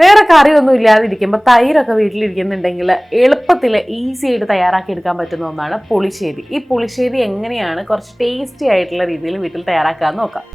വേറെ കറിയൊന്നും ഇല്ലാതിരിക്കുമ്പോൾ തൈരൊക്കെ വീട്ടിലിരിക്കുന്നുണ്ടെങ്കിൽ എളുപ്പത്തിൽ ഈസി ആയിട്ട് തയ്യാറാക്കി എടുക്കാൻ പറ്റുന്ന ഒന്നാണ് പുളിശ്ശേരി. ഈ പുളിശ്ശേരി എങ്ങനെയാണ് കുറച്ച് ടേസ്റ്റി ആയിട്ടുള്ള രീതിയിൽ വീട്ടിൽ തയ്യാറാക്കാമെന്ന് നോക്കാം.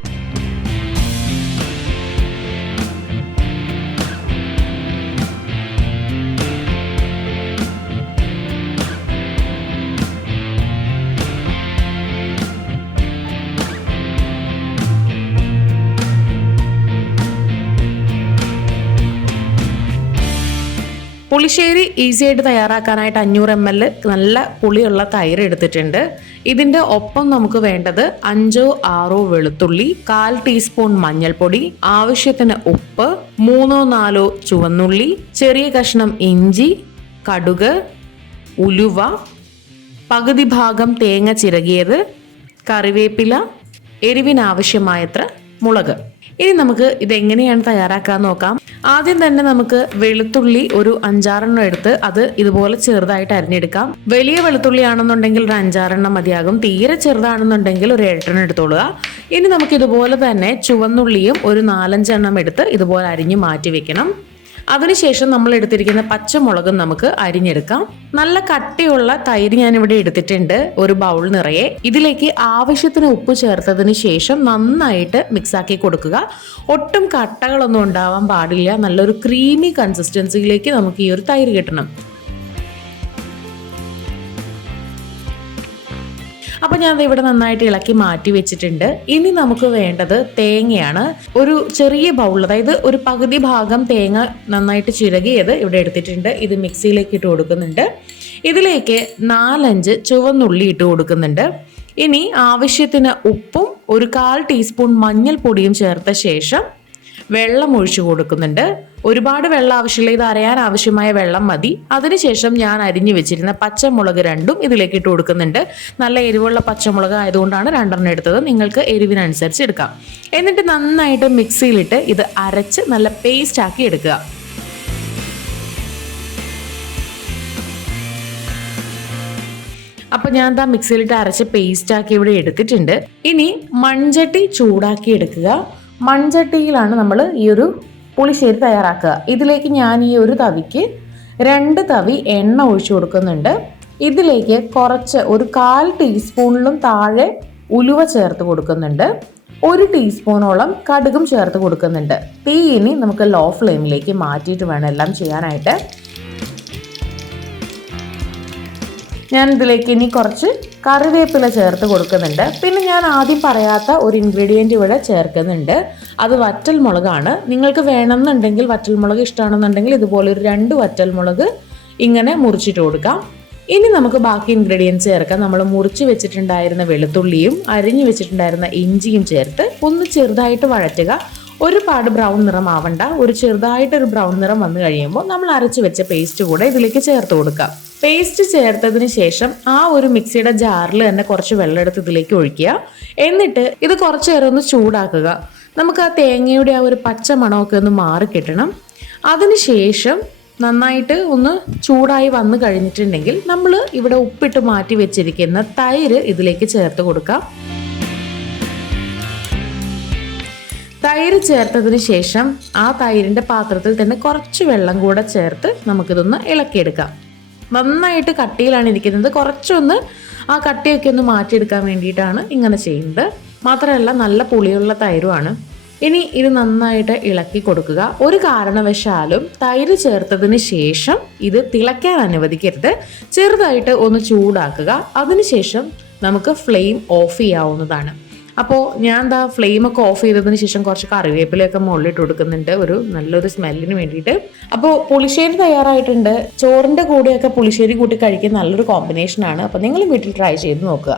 പുളിശ്ശേരി ഈസി ആയിട്ട് തയ്യാറാക്കാനായിട്ട് 500 ml നല്ല പുളിയുള്ള തൈര് എടുത്തിട്ടുണ്ട്. ഇതിൻ്റെ ഒപ്പം നമുക്ക് വേണ്ടത് 5-6 വെളുത്തുള്ളി, 1/4 ടീസ്പൂൺ മഞ്ഞൾപ്പൊടി, ആവശ്യത്തിന് ഉപ്പ്, 3-4 ചുവന്നുള്ളി, ചെറിയ കഷ്ണം ഇഞ്ചി, കടുക്, ഉലുവ, പകുതി ഭാഗം തേങ്ങ ചിരകിയത്, കറിവേപ്പില, എരിവിനാവശ്യമായത്ര മുളക്. ഇനി നമുക്ക് ഇതെങ്ങനെയാണ് തയ്യാറാക്കാൻ നോക്കാം. ആദ്യം തന്നെ നമുക്ക് വെളുത്തുള്ളി ഒരു 5-6 എടുത്ത് അത് ഇതുപോലെ ചെറുതായിട്ട് അരിഞ്ഞെടുക്കാം. വലിയ വെളുത്തുള്ളി ആണെന്നുണ്ടെങ്കിൽ ഒരു 5-6 മതിയാകും. തീരെ ചെറുതാണെന്നുണ്ടെങ്കിൽ ഒരു 7 എടുത്തോളുക. ഇനി നമുക്ക് ഇതുപോലെ തന്നെ ചുവന്നുള്ളിയും ഒരു 4-5 എടുത്ത് ഇതുപോലെ അരിഞ്ഞ് മാറ്റി വെക്കണം. അതിനുശേഷം നമ്മൾ എടുത്തിരിക്കുന്ന പച്ചമുളകും നമുക്ക് അരിഞ്ഞെടുക്കാം. നല്ല കട്ടിയുള്ള തൈര് ഞാനിവിടെ എടുത്തിട്ടുണ്ട്, ഒരു ബൗൾ നിറയെ. ഇതിലേക്ക് ആവശ്യത്തിന് ഉപ്പ് ചേർത്തതിന് ശേഷം നന്നായിട്ട് മിക്സാക്കി കൊടുക്കുക. ഒട്ടും കട്ടകളൊന്നും ഉണ്ടാവാൻ പാടില്ല. നല്ലൊരു ക്രീമി കൺസിസ്റ്റൻസിയിലേക്ക് നമുക്ക് ഈ ഒരു തൈര് കിട്ടണം. അപ്പം ഞാൻ ഇവിടെ നന്നായിട്ട് ഇളക്കി മാറ്റി വെച്ചിട്ടുണ്ട്. ഇനി നമുക്ക് വേണ്ടത് തേങ്ങയാണ്. ഒരു ചെറിയ ബൗൾ, അതായത് ഒരു പകുതി ഭാഗം തേങ്ങ നന്നായിട്ട് ചിരകിയത് ഇവിടെ എടുത്തിട്ടുണ്ട്. ഇത് മിക്സിയിലേക്ക് ഇട്ട് കൊടുക്കുന്നുണ്ട്. ഇതിലേക്ക് 4-5 ചുവന്നുള്ളി ഇട്ട് കൊടുക്കുന്നുണ്ട്. ഇനി ആവശ്യത്തിന് ഉപ്പും ഒരു 1/4 ടീസ്പൂൺ മഞ്ഞൾപ്പൊടിയും ചേർത്ത ശേഷം വെള്ളം ഒഴിച്ചു കൊടുക്കുന്നുണ്ട്. ഒരുപാട് വെള്ളം ആവശ്യമില്ല, ഇത് അരയാൻ ആവശ്യമായ വെള്ളം മതി. അതിനുശേഷം ഞാൻ അരിഞ്ഞു വെച്ചിരുന്ന പച്ചമുളക് 2 ഇതിലേക്ക് ഇട്ട് കൊടുക്കുന്നുണ്ട്. നല്ല എരിവുള്ള പച്ചമുളക് ആയതുകൊണ്ടാണ് 2 എടുത്തത്. നിങ്ങൾക്ക് എരിവിനനുസരിച്ച് എടുക്കാം. എന്നിട്ട് നന്നായിട്ട് മിക്സിയിലിട്ട് ഇത് അരച്ച് നല്ല പേസ്റ്റ് ആക്കി എടുക്കുക. അപ്പം ഞാൻ മിക്സിയിലിട്ട് അരച്ച് പേസ്റ്റ് ആക്കി ഇവിടെ എടുത്തിട്ടുണ്ട്. ഇനി മൺചട്ടി ചൂടാക്കി എടുക്കുക. മൺചട്ടിയിലാണ് നമ്മൾ ഈ ഒരു പുളിശ്ശേരി തയ്യാറാക്കുക. ഇതിലേക്ക് ഞാൻ ഈ ഒരു തവിക്ക് 2 തവി എണ്ണ ഒഴിച്ചു കൊടുക്കുന്നുണ്ട്. ഇതിലേക്ക് കുറച്ച് ഒരു 1/4 ടീസ്പൂണിലും താഴെ ഉലുവ ചേർത്ത് കൊടുക്കുന്നുണ്ട്. 1 ടീസ്പൂണോളം കടുകും ചേർത്ത് കൊടുക്കുന്നുണ്ട്. തീ ഇനി നമുക്ക് ലോ ഫ്ലെയിമിലേക്ക് മാറ്റിയിട്ട് വേണം എല്ലാം ചെയ്യാനായിട്ട്. ഞാൻ ഇതിലേക്ക് ഇനി കുറച്ച് കറിവേപ്പില ചേർത്ത് കൊടുക്കുന്നുണ്ട്. പിന്നെ ഞാൻ ആദ്യം പറയാത്ത ഒരു ഇൻഗ്രീഡിയൻറ്റ് ഇവിടെ ചേർക്കുന്നുണ്ട്. അത് വറ്റൽമുളകാണ്. നിങ്ങൾക്ക് വേണമെന്നുണ്ടെങ്കിൽ വറ്റൽമുളക് ഇഷ്ടമാണെന്നുണ്ടെങ്കിൽ ഇതുപോലെ ഒരു 2 വറ്റൽമുളക് ഇങ്ങനെ മുറിച്ചിട്ട് കൊടുക്കാം. ഇനി നമുക്ക് ബാക്കി ഇൻഗ്രീഡിയൻസ് ചേർക്കാം. നമ്മൾ മുറിച്ച് വെച്ചിട്ടുണ്ടായിരുന്ന വെളുത്തുള്ളിയും അരിഞ്ഞു വെച്ചിട്ടുണ്ടായിരുന്ന ഇഞ്ചിയും ചേർത്ത് ഒന്ന് ചെറുതായിട്ട് വഴറ്റുക. ഒരുപാട് ബ്രൗൺ നിറം ആവണ്ട. ഒരു ചെറുതായിട്ടൊരു ബ്രൗൺ നിറം വന്നു കഴിയുമ്പോൾ നമ്മൾ അരച്ച് വെച്ച പേസ്റ്റ് കൂടെ ഇതിലേക്ക് ചേർത്ത് കൊടുക്കാം. പേസ്റ്റ് ചേർത്തതിന് ശേഷം ആ ഒരു മിക്സിയുടെ ജാറിൽ തന്നെ കുറച്ച് വെള്ളം എടുത്ത് ഇതിലേക്ക് ഒഴിക്കുക. എന്നിട്ട് ഇത് കുറച്ച് നേരം ഒന്ന് ചൂടാക്കുക. നമുക്ക് ആ തേങ്ങയുടെ ആ ഒരു പച്ച മണമൊക്കെ ഒന്ന് മാറി കിട്ടണം. അതിനുശേഷം നന്നായിട്ട് ഒന്ന് ചൂടായി വന്നു കഴിഞ്ഞിട്ടുണ്ടെങ്കിൽ നമ്മൾ ഇവിടെ ഉപ്പിട്ട് മാറ്റി വെച്ചിരിക്കുന്ന തൈര് ഇതിലേക്ക് ചേർത്ത് കൊടുക്കാം. തൈര് ചേർത്തതിന് ശേഷം ആ തൈരിൻ്റെ പാത്രത്തിൽ തന്നെ കുറച്ച് വെള്ളം കൂടെ ചേർത്ത് നമുക്കിതൊന്ന് ഇളക്കിയെടുക്കാം. നന്നായിട്ട് കട്ടിയിലാണ് ഇരിക്കുന്നത്. കുറച്ചൊന്ന് ആ കട്ടിയൊക്കെ ഒന്ന് മാറ്റിയെടുക്കാൻ വേണ്ടിയിട്ടാണ് ഇങ്ങനെ ചെയ്യുന്നത്. മാത്രമല്ല നല്ല പുളിയുള്ള തൈരുമാണ്. ഇനി ഇത് നന്നായിട്ട് ഇളക്കി കൊടുക്കുക. ഒരു കാരണവശാലും തൈര് ചേർത്തതിന് ശേഷം ഇത് തിളയ്ക്കാൻ അനുവദിക്കരുത്. ചെറുതായിട്ട് ഒന്ന് ചൂടാക്കുക. അതിനുശേഷം നമുക്ക് ഫ്ലെയിം ഓഫ് ചെയ്യാവുന്നതാണ്. അപ്പോൾ ഞാൻ ഫ്ലെയിമൊക്കെ ഓഫ് ചെയ്തതിന് ശേഷം കുറച്ച് കറിവേപ്പിലയൊക്കെ മുകളിലിട്ട് കൊടുക്കുന്നുണ്ട്, ഒരു നല്ലൊരു സ്മെല്ലിന് വേണ്ടിയിട്ട്. അപ്പോൾ പുളിശ്ശേരി തയ്യാറായിട്ടുണ്ട്. ചോറിൻ്റെ കൂടെയൊക്കെ പുളിശ്ശേരി കൂട്ടി കഴിക്കാൻ നല്ലൊരു കോമ്പിനേഷനാണ്. അപ്പോൾ നിങ്ങൾ വീട്ടിൽ ട്രൈ ചെയ്ത് നോക്കുക.